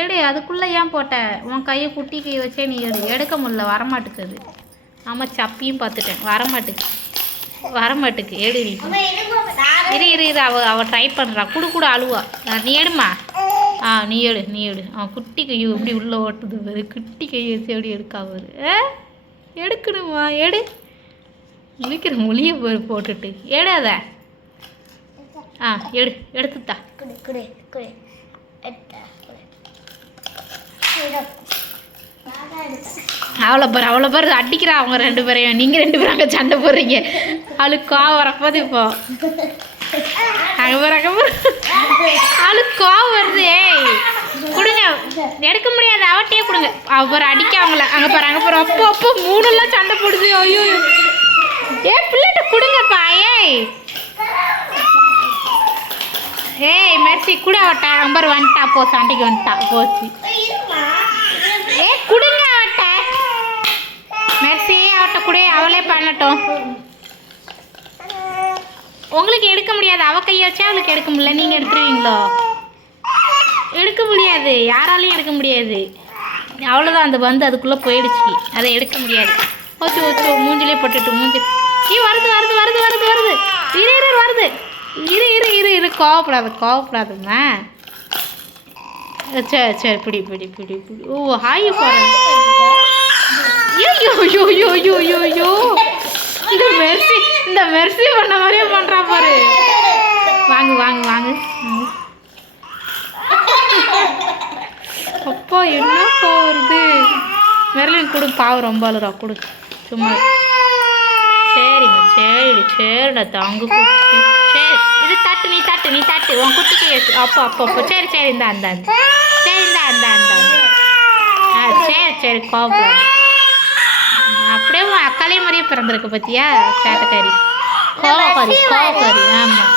எடு, அதுக்குள்ளே ஏன் போட்ட? உன் கையை குட்டி கை வச்சே நீ எடு. எடுக்க முடியல, வரமாட்டுக்குது. ஆமாம், சப்பியும் பார்த்துட்டேன், வரமாட்டுக்கு. எடு நீ. இரு அவள் ட்ரை பண்ணுறா. கூட அழுவா. நீ எடுமா. நீ எடு. குட்டி கையை எப்படி உள்ளே ஓட்டுது பாரு. குட்டி கையை வச்சு எப்படி எடுக்கா பாரு. எடுக்கணுமா? எடு. முழிக்கிற மொழியை போட்டுட்டு எடு அதை. எடுத்துட்டா. அவ்வளோ பாரு அடிக்கிறா அவங்க 2 பேரையும். நீங்கள் 2 பேரும் அங்கே சண்டை போடுறீங்க. அவளுக்கு வரப்போது இப்போ. அங்கே பாரு அவளுக்கு வருது. கொடுங்க, எடுக்க முடியாது. அவட்டையே கொடுங்க. அவர் அடிக்க அவங்கள. அங்கே பாரு அப்போ 3 சண்டை போடுது. ஐயோ பிள்ளைகிட்ட கொடுங்கப்பா. மெர்சி கூட அவட்ட. நம்பர் வந்துட்டா போ, சண்டைக்கு வந்துட்டா போச்சு. கொடுங்க அவட்ட. மெர்சி அவட்ட கூட, அவளே பண்ணட்டும். உங்களுக்கு எடுக்க முடியாது. அவ கையை வச்சா அவளுக்கு எடுக்க முடியல. நீங்கள் எடுத்துருவீங்களோ? எடுக்க முடியாது, யாராலையும் எடுக்க முடியாது. அவ்வளோதான், அந்த பந்து அதுக்குள்ளே போயிடுச்சு. அதை எடுக்க முடியாது. ஓச்சு மூஞ்சிலே போட்டுட்டு மூஞ்சி. வருது. இரு கோவப்படாதும்மா. சரி பிடி. ஓ ஹாய் போகிறேன். ஐயோ இந்த மெர்சி பண்ண மாதிரியே பண்ணுறா பாரு. வாங்க. அப்பா என்ன வருது. மெர்லின் கொடு, பாவம் ரொம்ப அழுறா. கொடு சும்மா. சரிடா தாங்கு குட்டி. சரி இது தட்டு. நீ தட்டு உன் குட்டிக்கு ஏற்று. அப்போ சரி இந்தா. சரி கோபம். அப்படியே உன் அக்காலே மாதிரியே பிறந்திருக்கு பார்த்தியா? சேட்டக்காரி கோவக்காரி. ஆமாம்.